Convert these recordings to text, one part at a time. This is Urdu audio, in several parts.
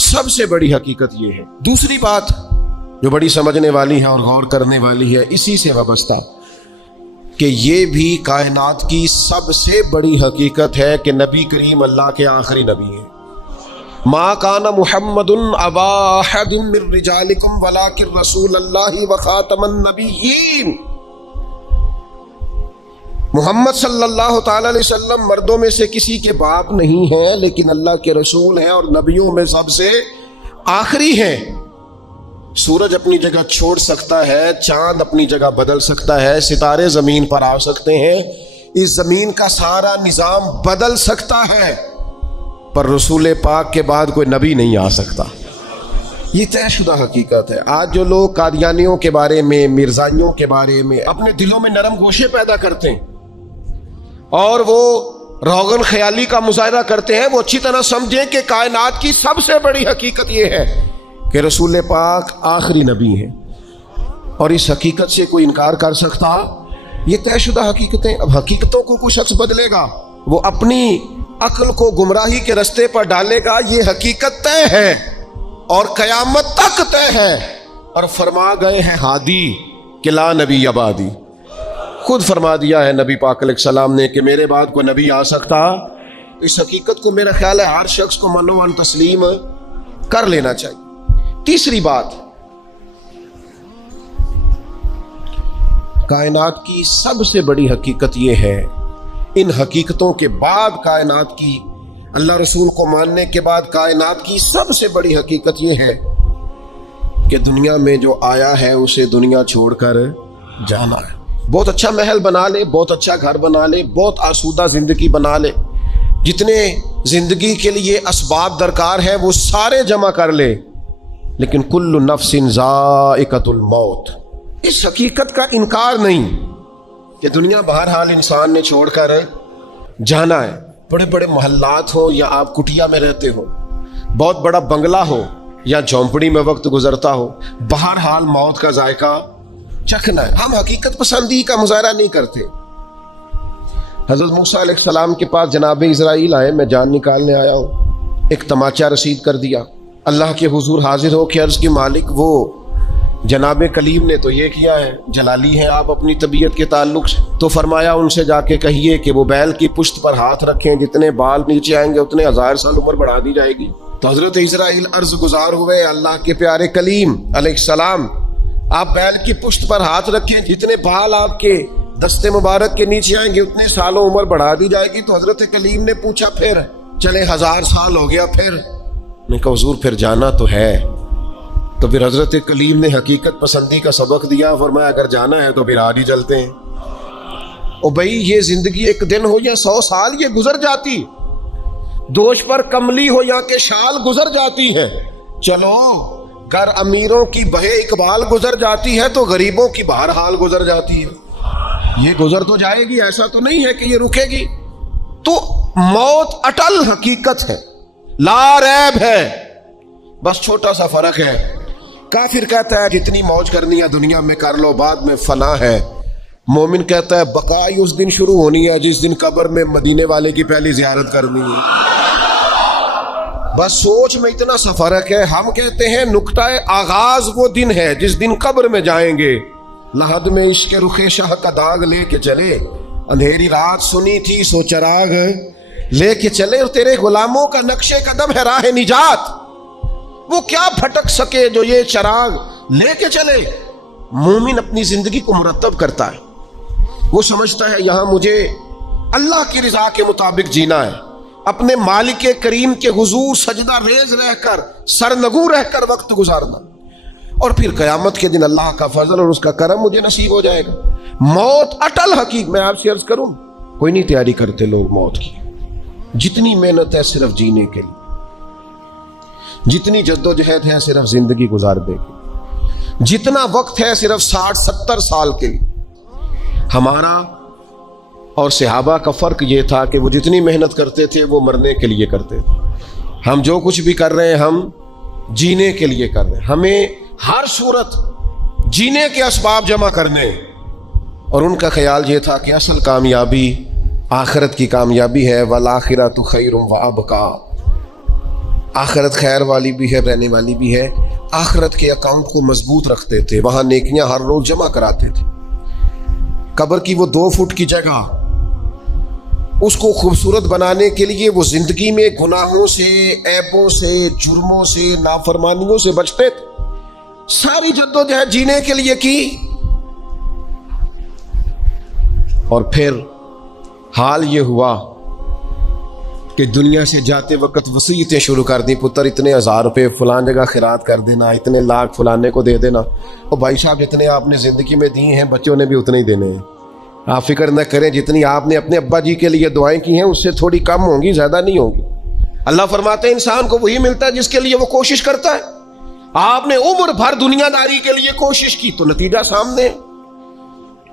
سب سے بڑی حقیقت یہ ہے۔ دوسری بات جو بڑی سمجھنے والی ہے اور غور کرنے والی ہے اسی سے وابستہ، کہ یہ بھی کائنات کی سب سے بڑی حقیقت ہے کہ نبی کریم اللہ کے آخری نبی ہیں۔ ما کان محمد ابا احد من رجالکم ولکن رسول اللہ وخاتم النبیین۔ محمد صلی اللہ تعالی علیہ وسلم مردوں میں سے کسی کے باپ نہیں ہیں، لیکن اللہ کے رسول ہیں اور نبیوں میں سب سے آخری ہیں۔ سورج اپنی جگہ چھوڑ سکتا ہے، چاند اپنی جگہ بدل سکتا ہے، ستارے زمین پر آ سکتے ہیں، اس زمین کا سارا نظام بدل سکتا ہے، پر رسول پاک کے بعد کوئی نبی نہیں آ سکتا۔ یہ طے شدہ حقیقت ہے۔ آج جو لوگ قادیانیوں کے بارے میں، مرزائیوں کے بارے میں اپنے دلوں میں نرم گوشے پیدا کرتے ہیں اور وہ روغن خیالی کا مظاہرہ کرتے ہیں، وہ اچھی طرح سمجھیں کہ کائنات کی سب سے بڑی حقیقت یہ ہے کہ رسول پاک آخری نبی ہیں، اور اس حقیقت سے کوئی انکار کر سکتا؟ یہ طے شدہ حقیقتیں۔ اب حقیقتوں کو کوئی شخص بدلے گا، وہ اپنی عقل کو گمراہی کے رستے پر ڈالے گا۔ یہ حقیقت طے ہے اور قیامت تک طے ہے، اور فرما گئے ہیں ہادی کہ لا نبی آبادی۔ خود فرما دیا ہے نبی پاک علیہ السلام نے کہ میرے بعد کوئی نبی آ سکتا۔ اس حقیقت کو میرا خیال ہے ہر شخص کو منو تسلیم کر لینا چاہیے۔ تیسری بات، کائنات کی سب سے بڑی حقیقت یہ ہے، ان حقیقتوں کے بعد کائنات کی، اللہ رسول کو ماننے کے بعد کائنات کی سب سے بڑی حقیقت یہ ہے کہ دنیا میں جو آیا ہے اسے دنیا چھوڑ کر جانا ہے۔ بہت اچھا محل بنا لے، بہت اچھا گھر بنا لے، بہت آسودہ زندگی بنا لے، جتنے زندگی کے لیے اسباب درکار ہیں وہ سارے جمع کر لے، لیکن کل نفس ذائقۃ الموت، اس حقیقت کا انکار نہیں کہ دنیا بہرحال انسان نے چھوڑ کر جانا ہے۔ بڑے بڑے محلات ہو یا آپ کٹیا میں رہتے ہو، بہت بڑا بنگلہ ہو یا جھونپڑی میں وقت گزرتا ہو، بہرحال موت کا ذائقہ چکھنا ہے۔ ہم حقیقت پسندی کا مظاہرہ نہیں کرتے۔ حضرت موسیٰ علیہ السلام کے پاس جناب اسرائیل آئے، میں جان نکالنے آیا ہوں، ایک تماچا رسید کر دیا، اللہ کے حضور حاضر ہو کے عرض کی مالک وہ جناب کلیم نے تو یہ کیا ہے، جلالی ہیں آپ اپنی طبیعت کے تعلق سے، تو فرمایا ان سے جا کے کہیے کہ وہ بیل کی پشت پر ہاتھ رکھیں، جتنے بال نیچے آئیں گے اتنے 1000 سال عمر بڑھا دی جائے گی۔ تو حضرت اسرائیل عرض گزار ہوئے اللہ کے پیارے کلیم علیہ السلام، آپ بیل کی پشت پر ہاتھ رکھیں، جتنے بال آپ کے دستے مبارک کے نیچے آئیں گے اتنے سالوں عمر بڑھا دی جائے گی۔ تو حضرت کلیم نے پوچھا پھر چلے 1000 سال ہو گیا، پھر میں کہا حضور پھر جانا تو ہے۔ تو پھر حضرت کلیم نے حقیقت پسندی کا سبق دیا، فرمایا اگر جانا ہے تو پھر آج ہی چلتے ہیں۔ او بھائی یہ زندگی ایک دن ہو یا 100 سال یہ گزر جاتی، دوش پر کملی ہو یا کہ شال گزر جاتی ہے۔ چلو گر امیروں کی بہے اقبال گزر جاتی ہے تو غریبوں کی بہرحال گزر جاتی ہے، یہ گزر تو جائے گی، ایسا تو نہیں ہے کہ یہ رکے گی۔ تو موت اٹل حقیقت ہے، لا ریب ہے، بس چھوٹا سا فرق ہے۔ کافر کہتا ہے جتنی موج کرنی ہے دنیا میں کر لو، بعد میں فنا ہے۔ مومن کہتا ہے بقائی اس دن شروع ہونی ہے جس دن قبر میں مدینے والے کی پہلی زیارت کرنی ہے۔ بس سوچ میں اتنا سا فرق ہے۔ ہم کہتے ہیں نقطہ آغاز وہ دن ہے جس دن قبر میں جائیں گے، لحد میں عشق رخ شاہ کا داغ لے کے چلے، اندھیری رات سنی تھی سو چراغ لے کے چلے، اور تیرے غلاموں کا نقش قدم ہے راہ نجات، وہ کیا بھٹک سکے جو یہ چراغ لے کے چلے۔ مومن اپنی زندگی کو مرتب کرتا ہے، وہ سمجھتا ہے یہاں مجھے اللہ کی رضا کے مطابق جینا ہے، اپنے مالک کریم کے حضور سجدہ ریز رہ کر، سرنگو رہ کر وقت گزارنا، اور پھر قیامت کے دن اللہ کا فضل اور اس کا کرم مجھے نصیب ہو جائے گا۔ موت اٹل حقیق۔ میں آپ سے عرض کروں، کوئی نہیں تیاری کرتے لوگ موت کی، جتنی محنت ہے صرف جینے کے لیے، جتنی جدوجہد ہے صرف زندگی گزارنے کی، جتنا وقت ہے صرف 60-70 سال کے لیے۔ ہمارا اور صحابہ کا فرق یہ تھا کہ وہ جتنی محنت کرتے تھے وہ مرنے کے لیے کرتے تھے، ہم جو کچھ بھی کر رہے ہیں ہم جینے کے لیے کر رہے ہیں، ہمیں ہر صورت جینے کے اسباب جمع کرنے، اور ان کا خیال یہ تھا کہ اصل کامیابی آخرت کی کامیابی ہے، والآخرۃ خیر وابقیٰ، آخرت خیر والی بھی ہے، رہنے والی بھی ہے۔ آخرت کے اکاؤنٹ کو مضبوط رکھتے تھے، وہاں نیکیاں ہر روز جمع کراتے تھے۔ قبر کی وہ 2 فٹ کی جگہ، اس کو خوبصورت بنانے کے لیے وہ زندگی میں گناہوں سے، عیبوں سے، جرموں سے، نافرمانیوں سے بچتے تھے، ساری جدوجہد جینے کے لیے کی، اور پھر حال یہ ہوا کہ دنیا سے جاتے وقت وصیتیں شروع کر دی، پتر اتنے 1000 روپے فلان جگہ خیرات کر دینا، اتنے لاکھ فلانے کو دے دینا۔ اور بھائی صاحب جتنے آپ نے زندگی میں دیے ہیں بچوں نے بھی اتنے ہی دینے ہیں، آپ فکر نہ کریں، جتنی آپ نے اپنے ابا جی کے لیے دعائیں کی ہیں اس سے تھوڑی کم ہوں گی، زیادہ نہیں ہوگی۔ اللہ فرماتے ہیں انسان کو وہی ملتا ہے جس کے لیے وہ کوشش کرتا ہے۔ آپ نے عمر بھر دنیا داری کے لیے کوشش کی تو نتیجہ سامنے ہے۔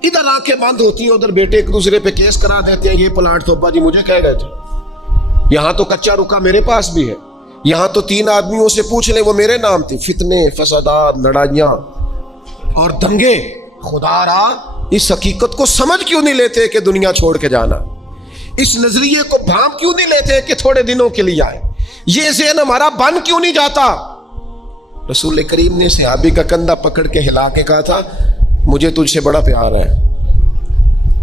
ادھر آنکھیں بند ہوتی ہیں، ادھر بیٹے ایک دوسرے پہ کیس کرا دیتے ہیں، یہ پلاٹ تو ابا جی مجھے کہہ گئے تھے، یہاں تو کچا رکا میرے پاس بھی ہے، یہاں تو 3 آدمیوں سے پوچھ لیں وہ میرے نام تھی۔ فتنے، فسادات، لڑائیاں اور دنگے۔ خدا را اس حقیقت کو سمجھ کیوں نہیں لیتے کہ دنیا چھوڑ کے جانا؟ اس نظریے کو بھانپ کیوں نہیں لیتے کہ تھوڑے دنوں کے لیے آئے؟ یہ ذہن ہمارا بن کیوں نہیں جاتا؟ رسول کریم نے صحابی کا کندھا پکڑ کے ہلا کے کہا تھا مجھے تجھ سے بڑا پیار ہے۔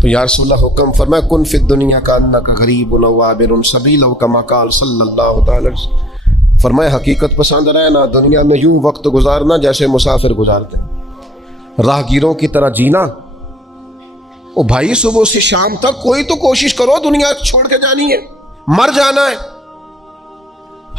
تو یا رسول اللہ حکم فرمایا کن فی الدنیا کانک غریب و عابر سبیل کما قال صلی اللہ تعالی وسلم، فرمایا حقیقت پسند رہنا، دنیا میں یوں وقت گزارنا جیسے مسافر گزارتے ہیں، راہگیروں کی طرح جینا۔ او بھائی صبح سے شام تک کوئی تو کوشش کرو، دنیا چھوڑ کے جانی ہے، مر جانا ہے۔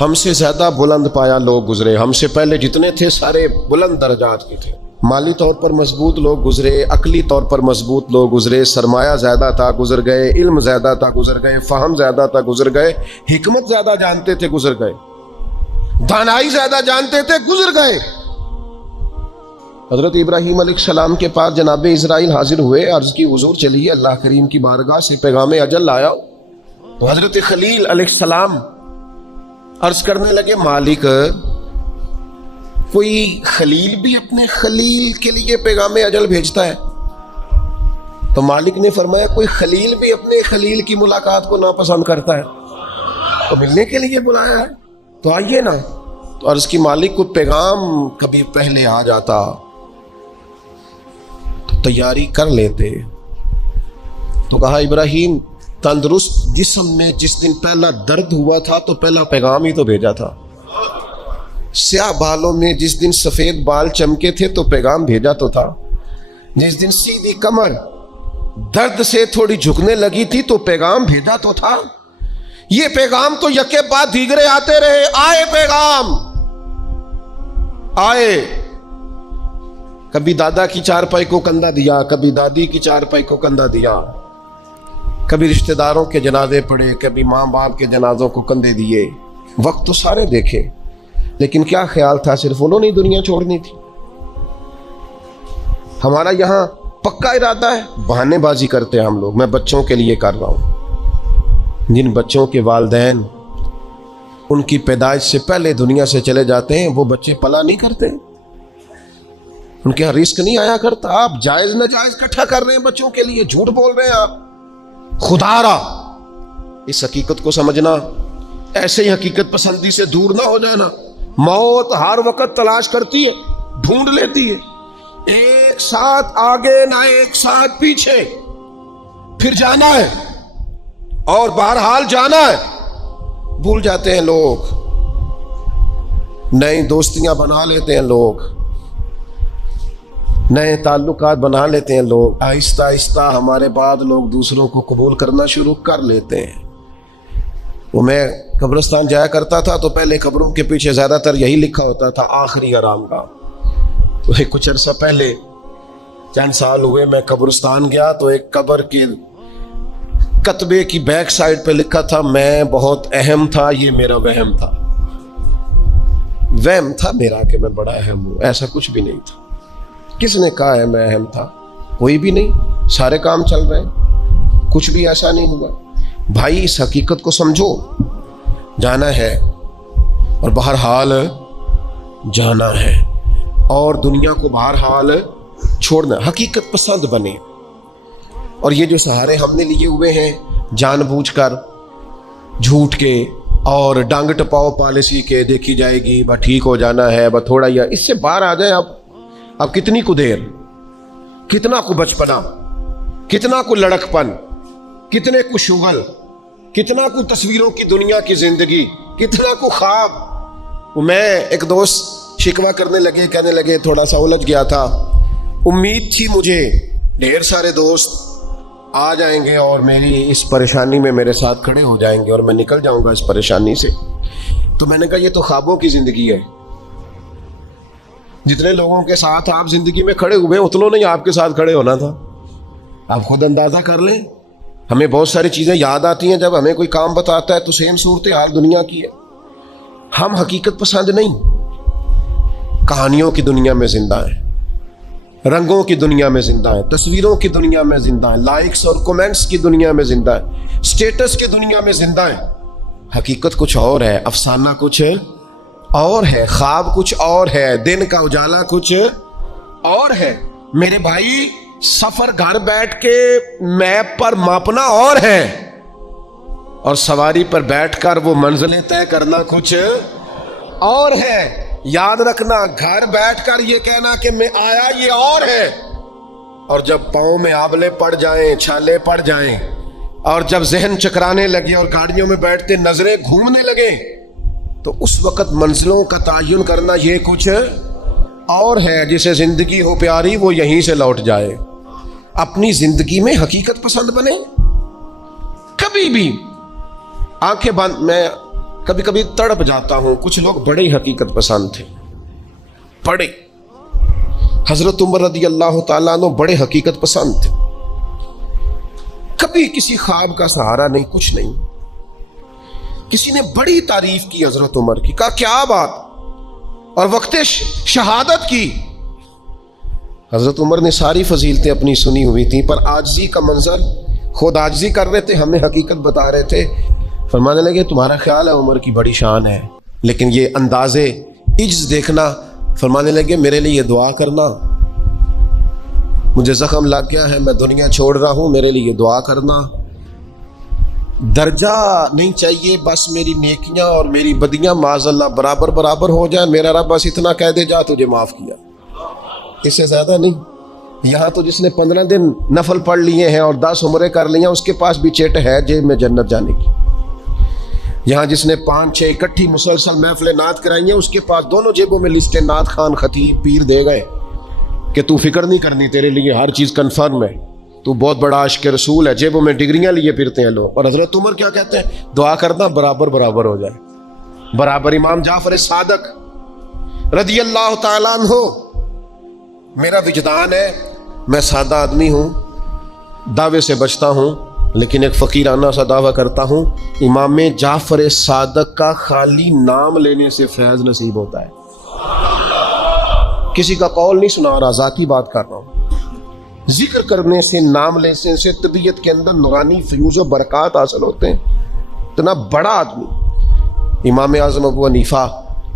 ہم سے زیادہ بلند پایا لوگ گزرے، ہم سے پہلے جتنے تھے سارے بلند درجات کے تھے، مالی طور پر مضبوط لوگ گزرے، عقلی طور پر مضبوط لوگ گزرے، سرمایہ زیادہ تھا گزر گئے، علم زیادہ تھا گزر گئے، فہم زیادہ تھا گزر گئے، حکمت زیادہ جانتے تھے گزر گئے، دانائی زیادہ جانتے تھے گزر گئے۔ حضرت ابراہیم علیہ السلام کے پاس جناب اسرائیل حاضر ہوئے، عرض کی حضور چلیے اللہ کریم کی بارگاہ سے پیغام اجل لایا۔ تو حضرت خلیل علیہ السلام عرض کرنے لگے مالک کوئی خلیل بھی اپنے خلیل کے لیے پیغام اجل بھیجتا ہے؟ تو مالک نے فرمایا کوئی خلیل بھی اپنے خلیل کی ملاقات کو ناپسند کرتا ہے، تو ملنے کے لیے بلایا ہے تو آئیے نا۔ تو عرض کی مالک کو پیغام کبھی پہلے آ جاتا تو تیاری کر لیتے۔ تو کہا ابراہیم تندرست جسم میں جس دن پہلا درد ہوا تھا تو پہلا پیغام ہی تو بھیجا تھا، سیاہ بالوں میں جس دن سفید بال چمکے تھے تو پیغام بھیجا تو تھا، جس دن سیدھی کمر درد سے تھوڑی جھکنے لگی تھی تو پیغام بھیجا تو تھا۔ یہ پیغام تو یکے بعد دیگرے آتے رہے، آئے پیغام آئے، کبھی دادا کی چارپائی کو کندھا دیا، کبھی دادی کی چارپائی کو کندھا دیا، کبھی رشتہ داروں کے جنازے پڑے، کبھی ماں باپ کے جنازوں کو کندھے دیے، وقت تو سارے دیکھے، لیکن کیا خیال تھا صرف انہوں نے دنیا چھوڑنی تھی؟ ہمارا یہاں پکا ارادہ ہے، بہانے بازی کرتے ہیں ہم لوگ، میں بچوں کے لیے کر رہا ہوں۔ جن بچوں کے والدین ان کی پیدائش سے پہلے دنیا سے چلے جاتے ہیں وہ بچے پلا نہیں کرتے، ان کے یہاں رزق نہیں آیا کرتا۔ آپ جائز ناجائز اکٹھا کر رہے ہیں بچوں کے لیے، جھوٹ بول رہے ہیں آپ۔ خدا را اس حقیقت کو سمجھنا، ایسے ہی حقیقت پسندی سے دور نہ ہو جانا۔ موت ہر وقت تلاش کرتی ہے، ڈھونڈ لیتی ہے، ایک ساتھ آگے نہ ایک ساتھ پیچھے، پھر جانا ہے اور بہرحال جانا ہے۔ بھول جاتے ہیں لوگ، نئی دوستیاں بنا لیتے ہیں لوگ، نئے تعلقات بنا لیتے ہیں لوگ، آہستہ آہستہ ہمارے بعد لوگ دوسروں کو قبول کرنا شروع کر لیتے ہیں۔ وہ میں قبرستان جایا کرتا تھا تو پہلے قبروں کے پیچھے زیادہ تر یہی لکھا ہوتا تھا آخری آرام گاہ۔ تو کچھ عرصہ پہلے چند سال ہوئے میں قبرستان گیا تو ایک قبر کے کتبے کی بیک سائڈ پہ لکھا تھا میں بہت اہم تھا، یہ میرا وہم تھا۔ وہم تھا میرا کہ میں بڑا اہم ہوں، ایسا کچھ بھی نہیں تھا۔ کس نے کہا ہے میں اہم تھا؟ کوئی بھی نہیں، سارے کام چل رہے ہیں، کچھ بھی ایسا نہیں ہوا۔ بھائی اس حقیقت کو سمجھو، جانا ہے اور بہرحال جانا ہے، اور دنیا کو بہرحال چھوڑنا۔ حقیقت پسند بنے، اور یہ جو سہارے ہم نے لیے ہوئے ہیں جان بوجھ کر جھوٹ کے اور ڈانگ ٹپاؤ پالیسی کے، دیکھی جائے گی بس ٹھیک ہو جانا ہے، بس تھوڑا یا اس سے باہر آ جائیں آپ. اب کتنی کو دیر، کتنا کو بچپنا، کتنا کو لڑک پن، کتنے کو شغل، کتنا کو تصویروں کی دنیا کی زندگی، کتنا کو خواب. میں ایک دوست شکوہ کرنے لگے، کہنے لگے تھوڑا سا الجھ گیا تھا، امید تھی مجھے ڈھیر سارے دوست آ جائیں گے اور میری اس پریشانی میں میرے ساتھ کھڑے ہو جائیں گے اور میں نکل جاؤں گا اس پریشانی سے. تو میں نے کہا یہ تو خوابوں کی زندگی ہے. جتنے لوگوں کے ساتھ آپ زندگی میں کھڑے ہوئے اتنوں نے آپ کے ساتھ کھڑے ہونا تھا. آپ خود اندازہ کر لیں. ہمیں بہت ساری چیزیں یاد آتی ہیں جب ہمیں کوئی کام بتاتا ہے تو سیم صورتحال دنیا کی ہے. ہم حقیقت پسند نہیں، کہانیوں کی دنیا میں زندہ ہیں، رنگوں کی دنیا میں زندہ ہیں، تصویروں کی دنیا میں زندہ ہیں، لائکس اور کومنٹس کی دنیا میں زندہ ہیں، سٹیٹس کی دنیا میں زندہ ہیں. حقیقت کچھ اور ہے، افسانہ کچھ اور ہے، خواب کچھ اور ہے، دن کا اجالا کچھ اور ہے. میرے بھائی سفر گھر بیٹھ کے میپ پر ماپنا اور ہے اور سواری پر بیٹھ کر وہ منزلیں طے کرنا کچھ اور ہے. یاد رکھنا، گھر بیٹھ کر یہ کہنا کہ میں آیا یہ اور ہے، اور جب پاؤں میں آبلے پڑ جائیں، چھالے پڑ جائیں اور جب ذہن چکرانے لگے اور گاڑیوں میں بیٹھتے نظریں گھومنے لگے تو اس وقت منزلوں کا تعین کرنا یہ کچھ اور ہے. جسے زندگی ہو پیاری وہ یہیں سے لوٹ جائے. اپنی زندگی میں حقیقت پسند بنے. کبھی بھی آنکھیں بند، میں کبھی کبھی تڑپ جاتا ہوں. کچھ لوگ بڑے حقیقت پسند تھے، بڑے. حضرت عمر رضی اللہ تعالیٰ عنہ بڑے حقیقت پسند تھے. کبھی کسی خواب کا سہارا نہیں، کچھ نہیں. کسی نے بڑی تعریف کی حضرت عمر کی، کہا کیا بات، اور وقت شہادت کی. حضرت عمر نے ساری فضیلتیں اپنی سنی ہوئی تھیں، پر عاجزی کا منظر، خود عاجزی کر رہے تھے، ہمیں حقیقت بتا رہے تھے. فرمانے لگے تمہارا خیال ہے عمر کی بڑی شان ہے، لیکن یہ اندازے عجز دیکھنا. فرمانے لگے میرے لیے دعا کرنا، مجھے زخم لگ گیا ہے، میں دنیا چھوڑ رہا ہوں، میرے لیے دعا کرنا. درجہ نہیں چاہیے، بس میری نیکیاں اور میری بدیاں معاذ اللہ برابر برابر ہو جائیں. میرا رب بس اتنا کہہ دے جا تجھے معاف کیا، اس سے زیادہ نہیں. یہاں تو جس نے 15 دن نفل پڑھ لیے ہیں اور 10 عمرے کر لیے ہیں اس کے پاس بھی چیٹ ہے جیب میں جنت جانے کی. یہاں جس نے 5-6 اکٹھی مسلسل محفل نعت کرائی ہیں اس کے پاس دونوں جیبوں میں لسٹیں نعت خان خطیب پیر دے گئے کہ تو فکر نہیں کرنی، تیرے لیے ہر چیز کنفرم ہے، تو بہت بڑا عاشق رسول ہے. جیبوں میں ڈگریاں لیے پھرتے ہیں لوگ. اور حضرت عمر کیا کہتے ہیں؟ دعا کرنا برابر برابر ہو جائے. برابر. امام جعفر صادق رضی اللہ تعالیٰ عنہ، میرا وجدان ہے، میں سادہ آدمی ہوں، دعوے سے بچتا ہوں، لیکن ایک فقیرانہ سا دعویٰ کرتا ہوں، امام جعفر صادق کا خالی نام لینے سے فیض نصیب ہوتا ہے. کسی کا قول نہیں سنا رہا، ذاتی بات کر رہا ہوں. ذکر کرنے سے، نام لینے سے طبیعت کے اندر نورانی فیوز و برکات حاصل ہوتے ہیں. اتنا بڑا آدمی، امام اعظم ابو حنیفہ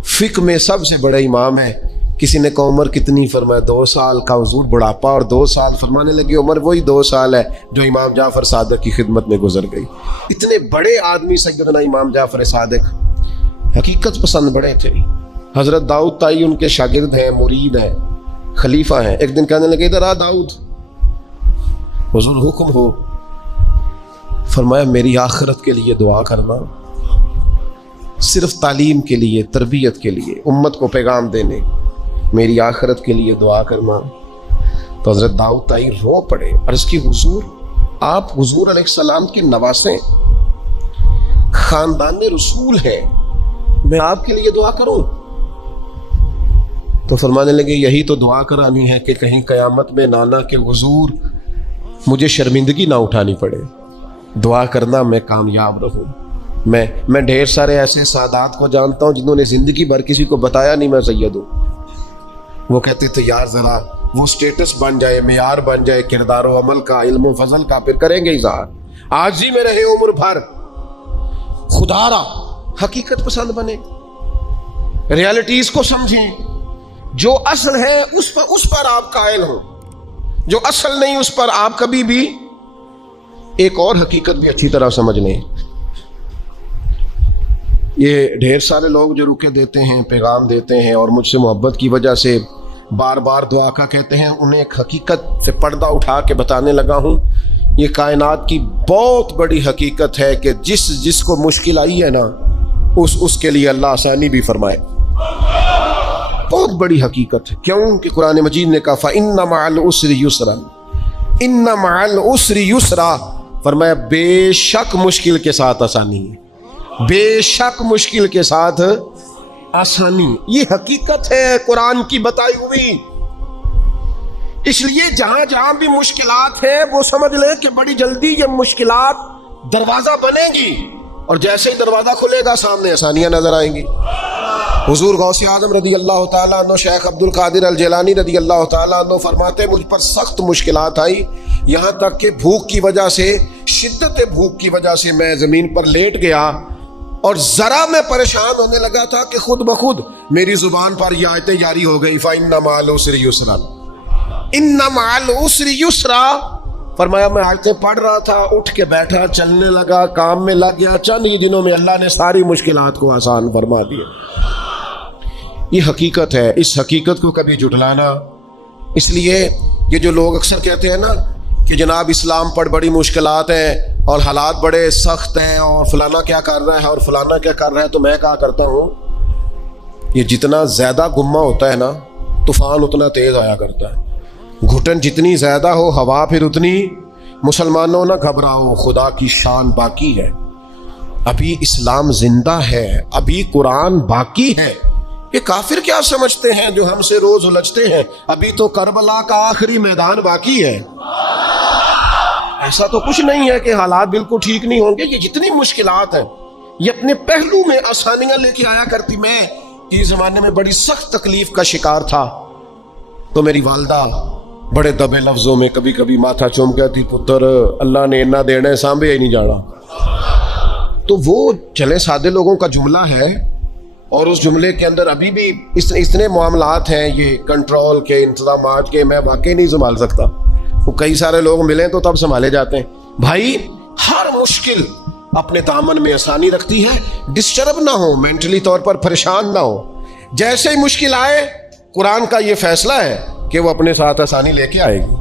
فقہ میں سب سے بڑے امام ہے. کسی نے کہا عمر کتنی؟ فرمایا 2 سال کا حضور بڑھاپا اور 2 سال. فرمانے لگے عمر وہی 2 سال ہے جو امام جعفر صادق کی خدمت میں گزر گئی. اتنے بڑے آدمی سیدنا امام جعفر صادق حقیقت پسند بڑے تھے. حضرت داؤد طائی ان کے شاگرد ہیں، مرید ہیں، خلیفہ ہیں. ایک دن کہنے لگے ادھر آ داؤد، حضور حکم ہو. فرمایا میری آخرت کے لیے دعا کرنا، صرف تعلیم کے لیے، تربیت کے لیے، امت کو پیغام دینے، میری آخرت کے لیے دعا کرنا. تو حضرت داؤد طائی رو پڑے. عرض کی حضور آپ حضور علیہ السلام کے نواسے، خاندان رسول ہے، میں آپ کے لیے دعا کروں؟ تو فرمانے لگے یہی تو دعا کرانی ہے کہ کہیں قیامت میں نانا کے حضور مجھے شرمندگی نہ اٹھانی پڑے. دعا کرنا میں کامیاب رہوں. میں ڈھیر سارے ایسے سادات کو جانتا ہوں جنہوں نے زندگی بھر کسی کو بتایا نہیں میں سید ہوں. وہ کہتے تھے یار ذرا وہ سٹیٹس بن جائے، معیار بن جائے کردار و عمل کا، علم و فضل کا، پھر کریں گے اظہار. آج ہی میں رہے عمر بھر. خدا را حقیقت پسند بنے، ریالٹیز کو سمجھیں. جو اصل ہے اس پر آپ قائل ہوں، جو اصل نہیں اس پر آپ کبھی بھی ایک اور حقیقت بھی اچھی طرح سمجھ لیں. یہ ڈھیر سارے لوگ جو رکے دیتے ہیں، پیغام دیتے ہیں اور مجھ سے محبت کی وجہ سے بار بار دعا کا کہتے ہیں، انہیں ایک حقیقت سے پردہ اٹھا کے بتانے لگا ہوں. یہ کائنات کی بہت بڑی حقیقت ہے کہ جس کو مشکل آئی ہے نا، اس کے لیے اللہ آسانی بھی فرمائے. بہت بڑی حقیقت ہے. کیوں کہ قرآن مجید نے کہا فَإِنَّ مَعَ الْعُسْرِ يُسْرًا، إِنَّ مَعَ الْعُسْرِ يُسْرًا، فرمایا بے شک مشکل کے ساتھ آسانی ہے، بے شک مشکل کے ساتھ آسانی. یہ حقیقت ہے قرآن کی بتائی ہوئی. اس لیے جہاں جہاں بھی مشکلات ہیں وہ سمجھ لیں کہ بڑی جلدی یہ مشکلات دروازہ بنے گی، اور جیسے ہی دروازہ کھلے گا سامنے آسانیاں نظر آئیں گی. حضور غوث اعظم رضی اللہ تعالیٰ عنہ، شیخ عبد القادر الجیلانی رضی اللہ تعالیٰ عنہ فرماتے مجھ پر سخت مشکلات آئی، یہاں تک کہ بھوک کی وجہ سے، شدت بھوک کی وجہ سے میں زمین پر لیٹ گیا، اور ذرا میں پریشان ہونے لگا تھا کہ خود بخود میری زبان پر یہ آیتیں جاری ہو گئی فَإِنَّ مَعَ الْعُسْرِ يُسْرًا، إِنَّ مَعَ الْعُسْرِ يُسْرًا. فرمایا میں آیتیں پڑھ رہا تھا، اٹھ کے بیٹھا، چلنے لگا، کام میں لگ گیا، چند ہی دنوں میں اللہ نے ساری مشکلات کو آسان فرما دیا. یہ حقیقت ہے. اس حقیقت کو کبھی جھٹلانا، اس لیے یہ جو لوگ اکثر کہتے ہیں نا کہ جناب اسلام پر بڑی مشکلات ہیں اور حالات بڑے سخت ہیں اور فلانا کیا کر رہا ہے اور فلانا کیا کر رہا ہے، تو میں کہا کرتا ہوں یہ جتنا زیادہ گمہ ہوتا ہے نا، طوفان اتنا تیز آیا کرتا ہے. گھٹن جتنی زیادہ ہو، ہوا پھر اتنی. مسلمانوں نہ گھبراؤ، خدا کی شان باقی ہے. ابھی اسلام زندہ ہے، ابھی قرآن باقی ہے. یہ کافر کیا سمجھتے ہیں جو ہم سے روز الجھتے ہیں؟ ابھی تو کربلا کا آخری میدان باقی ہے. ایسا تو کچھ نہیں ہے کہ حالات بالکل ٹھیک نہیں ہوں گے. یہ جتنی مشکلات ہیں یہ اپنے پہلو میں آسانیاں لے کے آیا کرتی. میں اس زمانے میں بڑی سخت تکلیف کا شکار تھا، تو میری والدہ بڑے دبے لفظوں میں کبھی کبھی ماتھا چوم کہتی پتر اللہ نے اتنا دینا ہے، سانبے ہی نہیں جانا. تو وہ چلے سادے لوگوں کا جملہ ہے، اور اس جملے کے اندر ابھی بھی اتنے معاملات ہیں یہ کنٹرول کے، انتظامات کے، میں واقعی نہیں سنبھال سکتا. وہ کئی سارے لوگ ملیں تو تب سنبھالے جاتے ہیں. بھائی ہر مشکل اپنے دامن میں آسانی رکھتی ہے. ڈسٹرب نہ ہو، مینٹلی طور پر پریشان نہ ہو. جیسے ہی مشکل آئے قرآن کا یہ فیصلہ ہے کہ وہ اپنے ساتھ آسانی لے کے آئے گی.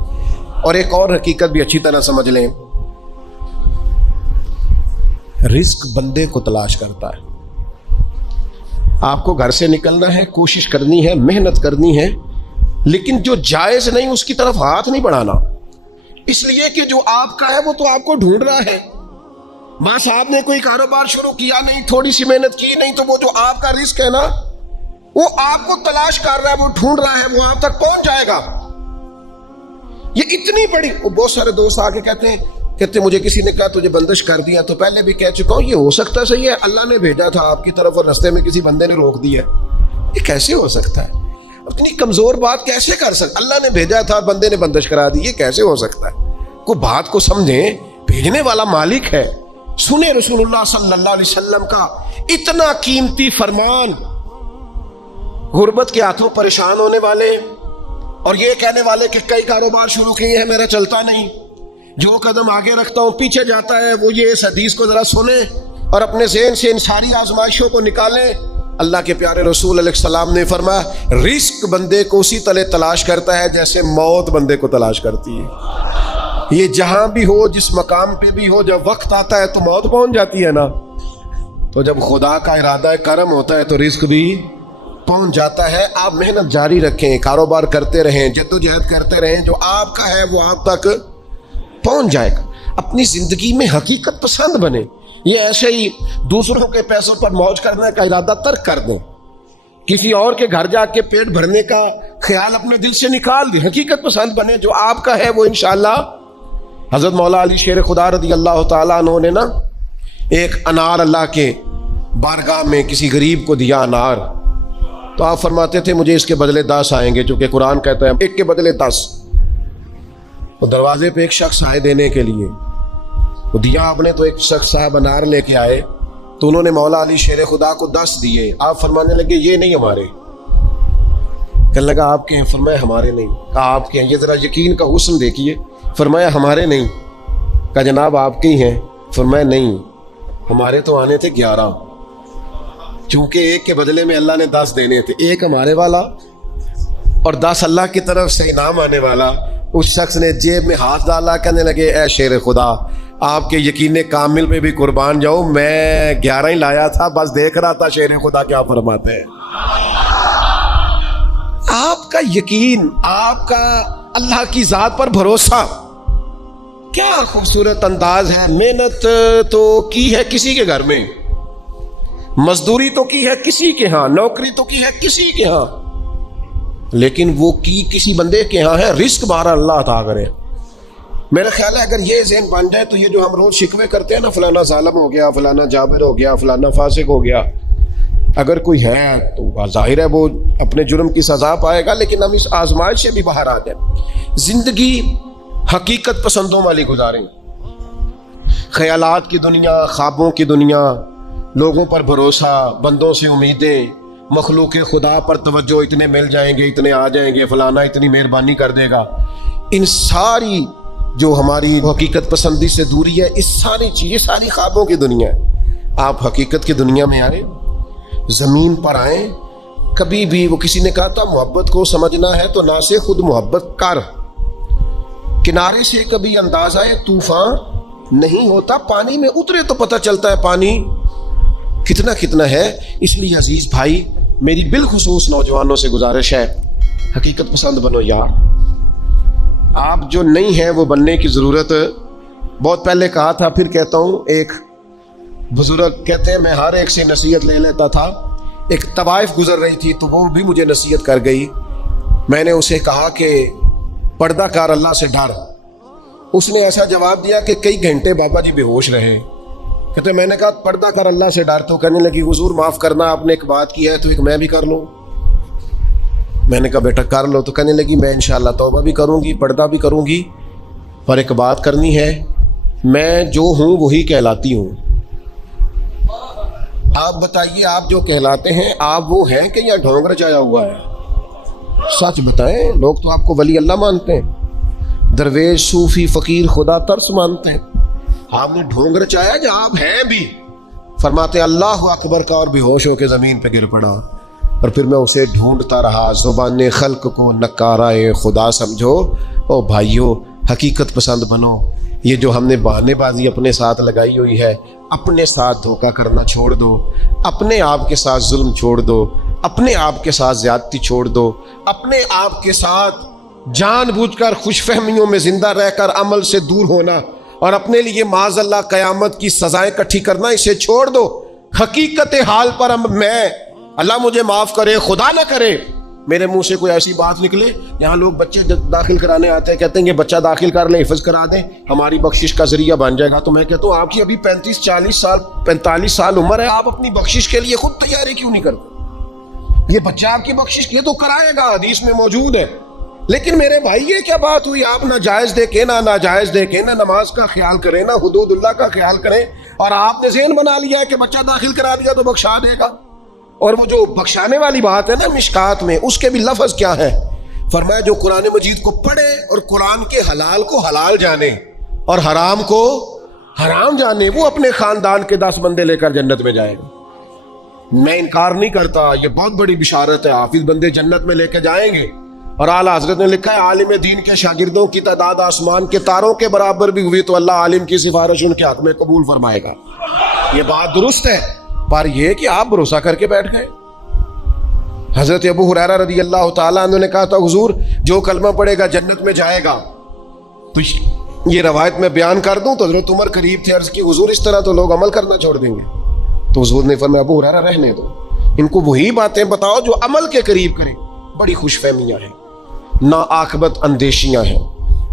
اور ایک اور حقیقت بھی اچھی طرح سمجھ لیں، رزق بندے کو تلاش کرتا ہے. آپ کو گھر سے نکلنا ہے، کوشش کرنی ہے، محنت کرنی ہے، لیکن جو جائز نہیں اس کی طرف ہاتھ نہیں بڑھانا. اس لیے کہ جو آپ کا ہے وہ تو آپ کو ڈھونڈ رہا ہے. ماں صاحب نے کوئی کاروبار شروع کیا نہیں، تھوڑی سی محنت کی نہیں، تو وہ جو آپ کا رزق ہے نا وہ آپ کو تلاش کر رہا ہے، وہ ڈھونڈ رہا ہے، وہ آپ تک پہنچ جائے گا. یہ اتنی بڑی، بہت سارے دوست آ کے کہتے ہیں مجھے کسی نے کہا تجھے بندش کر دیا. تو پہلے بھی کہہ چکا ہوں یہ ہو سکتا صحیح ہے اللہ نے بھیجا تھا آپ کی طرف اور رستے میں کسی بندے نے روک دیا. یہ کیسے ہو سکتا ہے؟ اتنی کمزور بات کیسے کر سکتا؟ اللہ نے بھیجا تھا، بندے نے بندش کرا دی. یہ کیسے ہو سکتا ہے؟ کوئی بات کو سمجھیں، بھیجنے والا مالک ہے. سنیں رسول اللہ صلی اللہ علیہ وسلم کا اتنا قیمتی فرمان. غربت کے ہاتھوں پریشان ہونے والے اور یہ کہنے والے کہ کئی کاروبار شروع کیے ہیں میرا چلتا نہیں، جو قدم آگے رکھتا ہوں پیچھے جاتا ہے، وہ یہ اس حدیث کو ذرا سنیں اور اپنے ذہن سے ان ساری آزمائشوں کو نکالیں. اللہ کے پیارے رسول علیہ السلام نے فرمایا رزق بندے کو اسی طرح تلاش کرتا ہے جیسے موت بندے کو تلاش کرتی ہے. یہ جہاں بھی ہو، جس مقام پہ بھی ہو، جب وقت آتا ہے تو موت پہنچ جاتی ہے نا. تو جب خدا کا ارادہ کرم ہوتا ہے تو رزق بھی پہنچ جاتا ہے. آپ محنت جاری رکھیں، کاروبار کرتے رہیں، جدوجہد کرتے رہیں، جو آپ کا ہے وہ آپ تک پہنچ جائے گا. اپنی زندگی میں حقیقت پسند بنے. یہ ایسے ہی دوسروں کے پیسوں پر موج کرنے کا ارادہ ترک کر دیں. کسی اور کے گھر جا کے پیٹ بھرنے کا خیال اپنے دل سے نکال دیں. حقیقت پسند بنے، جو آپ کا ہے وہ انشاءاللہ. حضرت مولا علی شیر خدا رضی اللہ تعالیٰ عنہ نے نا ایک انار اللہ کے بارگاہ میں کسی غریب کو دیا انار. تو آپ فرماتے تھے مجھے اس کے بدلے 10 آئیں گے، چونکہ قرآن کہتا ہے ایک کے بدلے 10. تو دروازے پہ ایک شخص آئے دینے کے لیے، وہ دیا آپ نے، تو ایک شخص صاحب انار لے کے آئے تو انہوں نے مولا علی شیر خدا کو 10 دیے. آپ فرمانے لگے یہ نہیں ہمارے. کہنے لگا آپ کے ہیں؟ فرمایا ہمارے نہیں. کہا آپ کے ہیں؟ یہ ذرا یقین کا حسن دیکھیے. فرمایا ہمارے نہیں. کہا جناب آپ کے ہی ہیں؟ فرمایا نہیں، ہمارے تو آنے تھے 11، چونکہ ایک کے بدلے میں اللہ نے 10 دینے تھے، ایک ہمارے والا اور 10 اللہ کی طرف سے انعام آنے والا۔ اس شخص نے جیب میں ہاتھ ڈالا، کہنے لگے اے شیر خدا، آپ کے یقین کامل پہ بھی قربان جاؤ، میں 11 ہی لایا تھا، بس دیکھ رہا تھا شیر خدا کیا فرماتے ہیں۔ آپ کا یقین، آپ کا اللہ کی ذات پر بھروسہ، کیا خوبصورت انداز ہے۔ محنت تو کی ہے کسی کے گھر میں، مزدوری تو کی ہے کسی کے ہاں، نوکری تو کی ہے کسی کے ہاں، لیکن وہ کی کسی بندے کے ہاں ہے، رزق بارہ اللہ عطا کرے۔ میرا خیال ہے اگر یہ ذہن بن جائے تو یہ جو ہم روز شکوے کرتے ہیں نا، فلانا ظالم ہو گیا، فلانا جابر ہو گیا، فلانا فاسق ہو گیا، اگر کوئی ہے تو ظاہر ہے وہ اپنے جرم کی سزا پائے گا، لیکن ہم اس آزمائش سے بھی باہر آ جائیں، زندگی حقیقت پسندوں والی گزاریں، خیالات کی دنیا، خوابوں کی دنیا، لوگوں پر بھروسہ، بندوں سے امیدیں، مخلوق خدا پر توجہ، اتنے مل جائیں گے، اتنے آ جائیں گے، فلانا اتنی مہربانی کر دے گا، ان ساری جو ہماری حقیقت پسندی سے دوری ہے، اس ساری چیزیں، ساری خوابوں کی دنیا ہے۔ آپ حقیقت کی دنیا میں آئیں، زمین پر آئیں۔ کبھی بھی وہ کسی نے کہا تھا محبت کو سمجھنا ہے تو نہ سے خود محبت کر، کنارے سے کبھی اندازہ طوفان نہیں ہوتا، پانی میں اترے تو پتہ چلتا ہے پانی کتنا ہے۔ اس لیے عزیز بھائی، میری بالخصوص نوجوانوں سے گزارش ہے، حقیقت پسند بنو یار۔ آپ جو نہیں ہیں وہ بننے کی ضرورت، بہت پہلے کہا تھا پھر کہتا ہوں، ایک بزرگ کہتے ہیں میں ہر ایک سے نصیحت لے لیتا تھا، ایک طوائف گزر رہی تھی تو وہ بھی مجھے نصیحت کر گئی، میں نے اسے کہا کہ پردہ کار اللہ سے ڈر، اس نے ایسا جواب دیا کہ کئی گھنٹے بابا جی بے ہوش رہے۔ کہتے میں نے کہا پردہ کر اللہ سے ڈر، تو کہنے لگی حضور معاف کرنا، آپ نے ایک بات کی ہے تو ایک میں بھی کر لوں۔ میں نے کہا بیٹا کر لو، تو کہنے لگی میں انشاءاللہ توبہ بھی کروں گی، پردہ بھی کروں گی، پر ایک بات کرنی ہے، میں جو ہوں وہی کہلاتی ہوں۔ آپ بتائیے آپ جو کہلاتے ہیں آپ وہ ہیں کہ یا ڈھونگ رچایا ہوا ہے؟ سچ بتائیں، لوگ تو آپ کو ولی اللہ مانتے ہیں، درویش، صوفی، فقیر، خدا ترس مانتے ہیں، آپ نے ڈھونگ رچایا جو آپ ہیں بھی؟ فرماتے اللہ اکبر کا اور بے ہوش ہو کے زمین پہ گر پڑا، اور پھر میں اسے ڈھونڈتا رہا، زبان خلق کو نکارائے خدا سمجھو۔ او بھائیو، حقیقت پسند بنو۔ یہ جو ہم نے بہانے بازی اپنے ساتھ لگائی ہوئی ہے، اپنے ساتھ دھوکہ کرنا چھوڑ دو، اپنے آپ کے ساتھ ظلم چھوڑ دو، اپنے آپ کے ساتھ زیادتی چھوڑ دو، اپنے آپ کے ساتھ جان بوجھ کر خوش فہمیوں میں زندہ رہ کر عمل سے دور ہونا اور اپنے لیے معاذ اللہ قیامت کی سزائیں اکٹھی کرنا، اسے چھوڑ دو۔ حقیقت حال پر میں، اللہ مجھے معاف کرے، خدا نہ کرے میرے منہ سے کوئی ایسی بات نکلے، یہاں لوگ بچے داخل کرانے آتے ہیں، کہتے ہیں یہ بچہ داخل کر لیں، حفظ کرا دیں، ہماری بخشش کا ذریعہ بن جائے گا، تو میں کہتا ہوں آپ کی ابھی 45 سال عمر ہے، آپ اپنی بخشش کے لیے خود تیاری کیوں نہیں کرتے؟ یہ بچہ آپ کی بخشش یہ تو کرائے گا، حدیث میں موجود ہے۔ لیکن میرے بھائی یہ کیا بات ہوئی، آپ نہ جائز دے کے نہ ناجائز دے کے، نہ نماز کا خیال کریں، نہ حدود اللہ کا خیال کریں، اور آپ نے ذہن بنا لیا ہے کہ بچہ داخل کرا دیا تو بخشا دے گا۔ اور وہ جو بخشانے والی بات ہے نا مشکات میں، اس کے بھی لفظ کیا ہے؟ فرمایا جو قرآن مجید کو پڑھے اور قرآن کے حلال کو حلال جانے اور حرام کو حرام جانے، وہ اپنے خاندان کے 10 بندے لے کر جنت میں جائے گا۔ میں انکار نہیں کرتا، یہ بہت بڑی بشارت ہے، حافظ بندے جنت میں لے کے جائیں گے، اور اعلیٰ حضرت نے لکھا ہے عالم دین کے شاگردوں کی تعداد آسمان کے تاروں کے برابر بھی ہوئی تو اللہ عالم کی سفارش ان کے حق میں قبول فرمائے گا۔ یہ بات درست ہے، پر یہ کہ آپ بھروسہ کر کے بیٹھ گئے۔ حضرت ابو ہریرہ رضی اللہ تعالیٰ عنہ نے کہا تھا حضور جو کلمہ پڑھے گا جنت میں جائے گا، تو یہ روایت میں بیان کر دوں تو حضرت عمر قریب تھے، عرض کی حضور اس طرح تو لوگ عمل کرنا چھوڑ دیں گے، تو حضور نے فرمایا ابو ہریرہ رہنے دو، ان کو وہی باتیں بتاؤ جو عمل کے قریب کریں۔ بڑی خوش فہمیاں ہیں، نا عاقبت اندیشیاں ہیں۔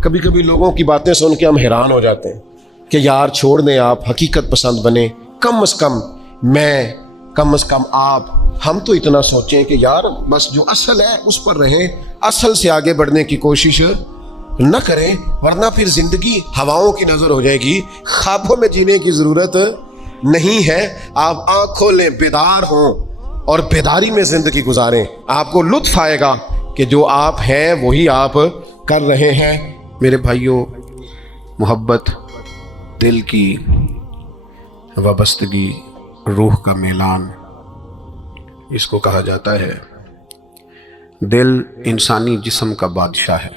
کبھی کبھی لوگوں کی باتیں سن کے ہم حیران ہو جاتے ہیں کہ یار چھوڑ دیں، آپ حقیقت پسند بنیں، کم از کم میں، کم از کم آپ، ہم تو اتنا سوچیں کہ یار بس جو اصل ہے اس پر رہیں، اصل سے آگے بڑھنے کی کوشش نہ کریں، ورنہ پھر زندگی ہواؤں کی نظر ہو جائے گی، خوابوں میں جینے کی ضرورت نہیں ہے۔ آپ آنکھ کھولیں، بیدار ہوں اور بیداری میں زندگی گزاریں، آپ کو لطف آئے گا کہ جو آپ ہیں وہی آپ کر رہے ہیں۔ میرے بھائیوں، محبت دل کی وابستگی، روح کا میلان اس کو کہا جاتا ہے۔ دل انسانی جسم کا بادشاہ ہے۔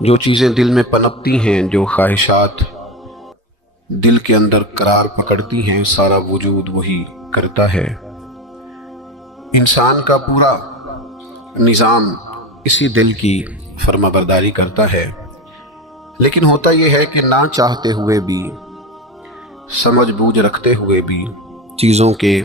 جو چیزیں دل میں پنپتی ہیں، جو خواہشات دل کے اندر قرار پکڑتی ہیں، سارا وجود وہی کرتا ہے۔ انسان کا پورا نظام اسی دل کی فرما برداری کرتا ہے۔ لیکن ہوتا یہ ہے کہ نہ چاہتے ہوئے بھی، سمجھ بوجھ رکھتے ہوئے بھی، چیزوں کے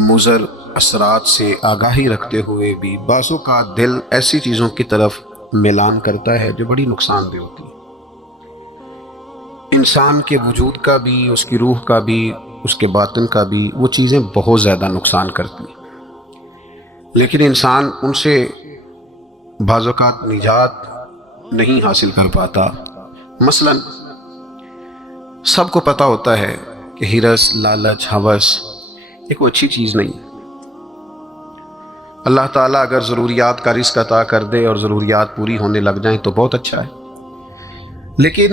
مضر اثرات سے آگاہی رکھتے ہوئے بھی بعض اوقات دل ایسی چیزوں کی طرف میلان کرتا ہے جو بڑی نقصان دہ ہوتی ہے۔ انسان کے وجود کا بھی، اس کی روح کا بھی، اس کے باطن کا بھی، وہ چیزیں بہت زیادہ نقصان کرتی ہیں۔ لیکن انسان ان سے بعض اوقات نجات نہیں حاصل کر پاتا۔ مثلا سب کو پتہ ہوتا ہے کہ ہرس، لالچ، ہوس ایک وہ اچھی چیز نہیں۔ اللہ تعالیٰ اگر ضروریات کا رزق عطا کر دے اور ضروریات پوری ہونے لگ جائیں تو بہت اچھا ہے۔ لیکن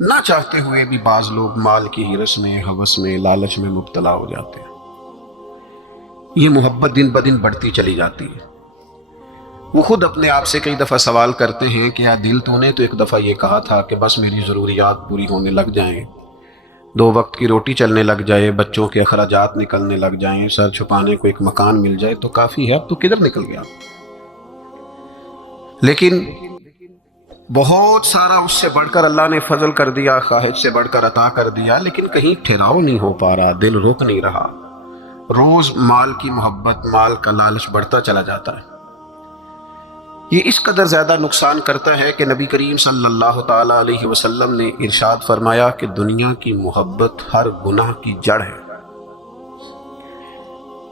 نہ چاہتے ہوئے بھی بعض لوگ مال کی ہرس میں، ہوس میں، لالچ میں مبتلا ہو جاتے ہیں۔ یہ محبت دن بدن بڑھتی چلی جاتی ہے۔ وہ خود اپنے آپ سے کئی دفعہ سوال کرتے ہیں کہ یا دل تو نے تو ایک دفعہ یہ کہا تھا کہ بس میری ضروریات پوری ہونے لگ جائیں، 2 وقت کی روٹی چلنے لگ جائے، بچوں کے اخراجات نکلنے لگ جائیں، سر چھپانے کو ایک مکان مل جائے تو کافی ہے، اب تو کدھر نکل گیا۔ لیکن بہت سارا اس سے بڑھ کر اللہ نے فضل کر دیا، خواہش سے بڑھ کر عطا کر دیا، لیکن کہیں ٹھہراؤ نہیں ہو پا رہا، دل روک نہیں رہا۔ روز مال کی محبت، مال کا لالچ بڑھتا چلا جاتا ہے۔ یہ اس قدر زیادہ نقصان کرتا ہے کہ نبی کریم صلی اللہ تعالی علیہ وسلم نے ارشاد فرمایا کہ دنیا کی محبت ہر گناہ کی جڑ ہے۔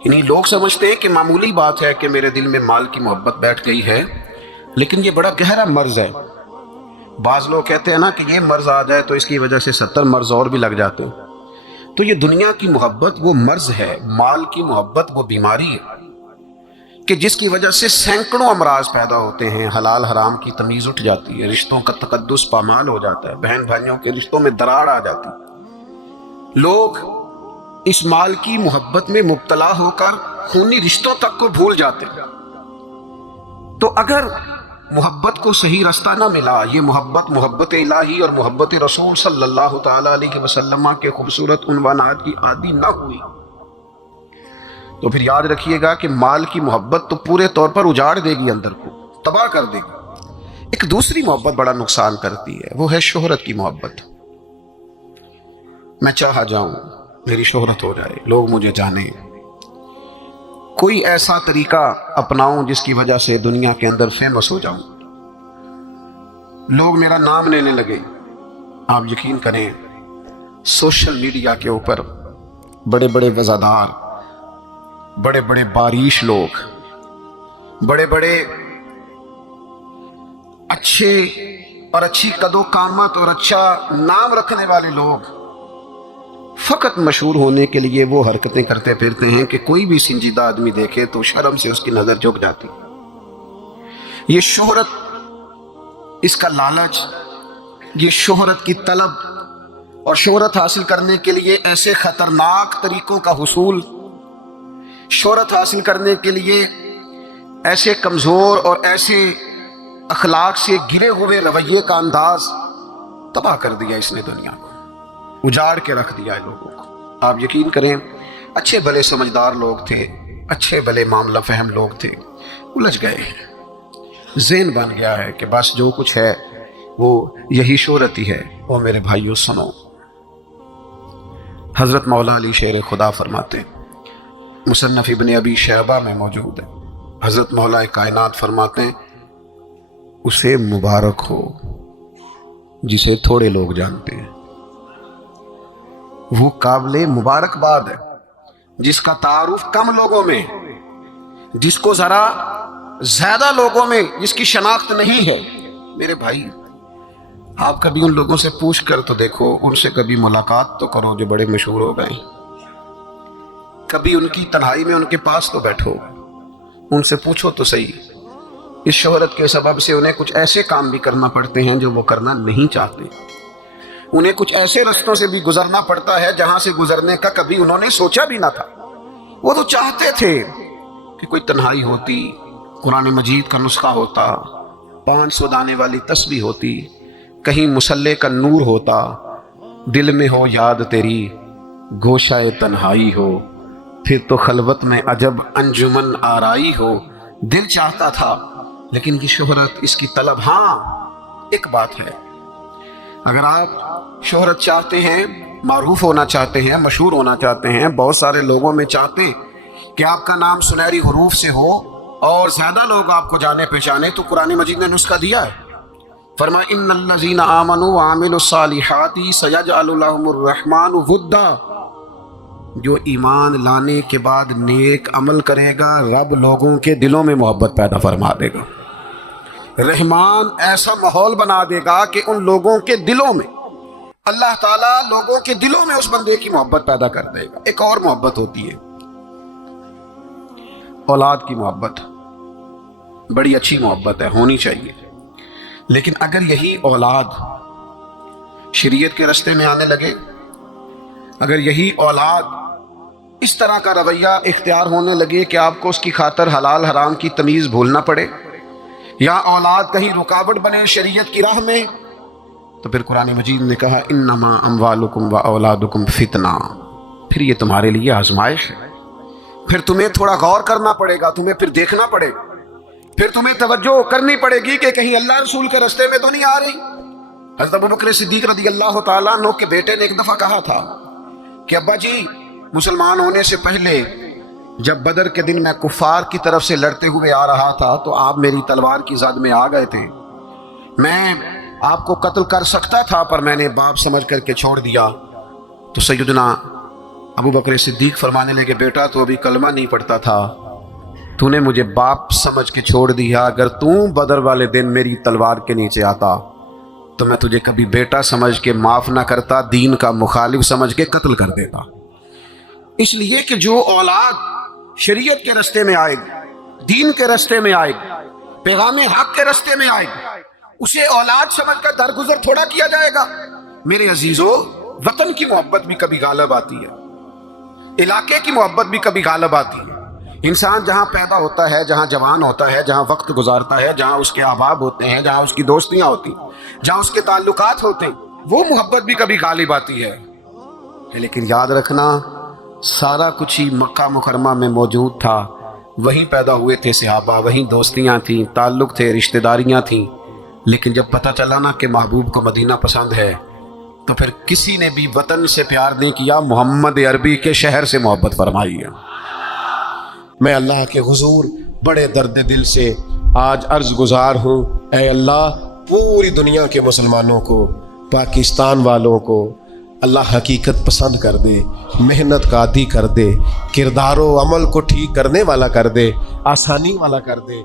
یعنی لوگ سمجھتے ہیں کہ معمولی بات ہے کہ میرے دل میں مال کی محبت بیٹھ گئی ہے، لیکن یہ بڑا گہرا مرض ہے۔ بعض لوگ کہتے ہیں نا کہ یہ مرض آ جائے تو اس کی وجہ سے 70 مرض اور بھی لگ جاتے ہیں۔ تو یہ دنیا کی محبت وہ مرض ہے، مال کی محبت وہ بیماری ہے کہ جس کی وجہ سے سینکڑوں امراض پیدا ہوتے ہیں، حلال حرام کی تمیز اٹھ جاتی ہے، رشتوں کا تقدس پامال ہو جاتا ہے، بہن بھائیوں کے رشتوں میں دراڑ آ جاتی ہے۔ لوگ اس مال کی محبت میں مبتلا ہو کر خونی رشتوں تک کو بھول جاتے ہیں۔ تو اگر محبت کو صحیح رستہ نہ ملا، یہ محبت الہی اور محبت رسول صلی اللہ تعالی علیہ وسلم کے خوبصورت عنوانات کی عادی نہ ہوئی، تو پھر یاد رکھیے گا کہ مال کی محبت تو پورے طور پر اجاڑ دے گی، اندر کو تباہ کر دے گی۔ ایک دوسری محبت بڑا نقصان کرتی ہے، وہ ہے شہرت کی محبت۔ میں چاہا جاؤں، میری شہرت ہو جائے، لوگ مجھے جانیں، کوئی ایسا طریقہ اپناؤں جس کی وجہ سے دنیا کے اندر فیمس ہو جاؤں، لوگ میرا نام لینے لگے۔ آپ یقین کریں، سوشل میڈیا کے اوپر بڑے بڑے وزادار، بڑے بڑے باریش لوگ، بڑے بڑے اچھے اور اچھی قد و قامت اور اچھا نام رکھنے والے لوگ فقط مشہور ہونے کے لیے وہ حرکتیں کرتے پھرتے ہیں کہ کوئی بھی سنجیدہ آدمی دیکھے تو شرم سے اس کی نظر جھک جاتی۔ یہ شہرت، اس کا لالچ، یہ شہرت کی طلب اور شہرت حاصل کرنے کے لیے ایسے خطرناک طریقوں کا حصول، شہرت حاصل کرنے کے لیے ایسے کمزور اور ایسے اخلاق سے گرے ہوئے رویے کا انداز، تباہ کر دیا اس نے دنیا کو، اجاڑ کے رکھ دیا ہے لوگوں کو۔ آپ یقین کریں، اچھے بھلے سمجھدار لوگ تھے، اچھے بھلے معاملہ فہم لوگ تھے، الجھ گئے ہیں۔ ذہن بن گیا ہے کہ بس جو کچھ ہے وہ یہی شہرت ہی ہے۔ وہ میرے بھائیوں سنو، حضرت مولا علی شیر خدا فرماتے ہیں، مصنف ابن ابی شیبہ میں موجود ہے، حضرت مولا کائنات فرماتے ہیں، اسے مبارک ہو جسے تھوڑے لوگ جانتے ہیں۔ وہ قابل مبارکباد ہے جس کا تعارف کم لوگوں میں، جس کو ذرا زیادہ لوگوں میں جس کی شناخت نہیں ہے۔ میرے بھائی، آپ کبھی ان لوگوں سے پوچھ کر تو دیکھو، ان سے کبھی ملاقات تو کرو جو بڑے مشہور ہو گئے، کبھی ان کی تنہائی میں ان کے پاس تو بیٹھو، ان سے پوچھو تو صحیح اس شہرت کے سبب سے انہیں کچھ ایسے کام بھی کرنا پڑتے ہیں جو وہ کرنا نہیں چاہتے، انہیں کچھ ایسے رستوں سے بھی گزرنا پڑتا ہے جہاں سے گزرنے کا کبھی انہوں نے سوچا بھی نہ تھا۔ وہ تو چاہتے تھے کہ کوئی تنہائی ہوتی، قرآن مجید کا نسخہ ہوتا، 500 دانے والی تسبیح ہوتی، کہیں مصلے کا نور ہوتا، دل میں ہو یاد تیری گوشہ تنہائی ہو، پھر تو خلوت میں عجب انجمن آرائی ہو۔ دل چاہتا تھا، لیکن یہ شہرت، اس کی طلب، ہاں ایک بات ہے، اگر آپ شہرت چاہتے ہیں، معروف ہونا چاہتے ہیں، مشہور ہونا چاہتے ہیں، بہت سارے لوگوں میں چاہتے ہیں کہ آپ کا نام سنہری حروف سے ہو اور زیادہ لوگ آپ کو جانے پہچانے، تو قرآن مجید نے نسخہ دیا ہے۔ فرمایا ان الذین آمنوا وعملوا الصالحات سیجعل لهم الرحمن ودا، جو ایمان لانے کے بعد نیک عمل کرے گا رب لوگوں کے دلوں میں محبت پیدا فرما دے گا، رحمان ایسا ماحول بنا دے گا کہ ان لوگوں کے دلوں میں، اللہ تعالیٰ لوگوں کے دلوں میں اس بندے کی محبت پیدا کر دے گا۔ ایک اور محبت ہوتی ہے، اولاد کی محبت، بڑی اچھی محبت ہے، ہونی چاہیے، لیکن اگر یہی اولاد شریعت کے راستے میں آنے لگے، اگر یہی اولاد اس طرح کا رویہ اختیار ہونے لگے کہ آپ کو اس کی خاطر حلال حرام کی تمیز بھولنا پڑے، یا اولاد کہیں رکاوٹ بنے شریعت کی راہ میں، تو پھر قرآن مجید نے کہا انما اموالکم و اولادکم فتنہ، پھر یہ تمہارے لیے آزمائش ہے، پھر تمہیں تھوڑا غور کرنا پڑے گا، تمہیں پھر دیکھنا پڑے گا، پھر تمہیں توجہ کرنی پڑے گی کہ کہیں اللہ رسول کے راستے میں تو نہیں آ رہی۔ حضرت ابوبکر صدیق رضی اللہ تعالیٰ عنہ کے بیٹے نے ایک دفعہ کہا تھا کہ ابا جی، مسلمان ہونے سے پہلے جب بدر کے دن میں کفار کی طرف سے لڑتے ہوئے آ رہا تھا تو آپ میری تلوار کی زد میں آ گئے تھے، میں آپ کو قتل کر سکتا تھا پر میں نے باپ سمجھ کر کے چھوڑ دیا۔ تو سیدنا ابو بکر صدیق فرمانے لگے بیٹا تو ابھی کلمہ نہیں پڑھتا تھا، تو نے مجھے باپ سمجھ کے چھوڑ دیا، اگر تو بدر والے دن میری تلوار کے نیچے آتا تو میں تجھے کبھی بیٹا سمجھ کے معاف نہ کرتا، دین کا مخالف سمجھ کے قتل کر دیتا۔ اس لیے کہ جو اولاد شریعت کے راستے میں آئے گی، دین کے راستے میں آئے گی، پیغام حق کے راستے میں آئے گی، اسے اولاد سمجھ کر درگزر تھوڑا کیا جائے گا۔ میرے عزیزو، وطن کی محبت بھی کبھی غالب آتی ہے، علاقے کی محبت بھی کبھی غالب آتی ہے۔ انسان جہاں پیدا ہوتا ہے، جہاں جوان ہوتا ہے، جہاں وقت گزارتا ہے، جہاں اس کے احباب ہوتے ہیں، جہاں اس کی دوستیاں ہوتی ہیں، جہاں اس کے تعلقات ہوتے ہیں، وہ محبت بھی کبھی غالب آتی ہے۔ لیکن یاد رکھنا، سارا کچھ ہی مکہ مکرمہ میں موجود تھا، وہیں پیدا ہوئے تھے صحابہ، وہیں دوستیاں تھیں، تعلق تھے، رشتہ داریاں تھیں، لیکن جب پتہ چلا نا کہ محبوب کو مدینہ پسند ہے تو پھر کسی نے بھی وطن سے پیار نہیں کیا، محمد عربی کے شہر سے محبت فرمائی ہے۔ میں اللہ کے حضور بڑے درد دل سے آج عرض گزار ہوں، اے اللہ پوری دنیا کے مسلمانوں کو، پاکستان والوں کو اللہ حقیقت پسند کر دے، محنت کا عادی کر دے، کردار و عمل کو ٹھیک کرنے والا کر دے، آسانی والا کر دے۔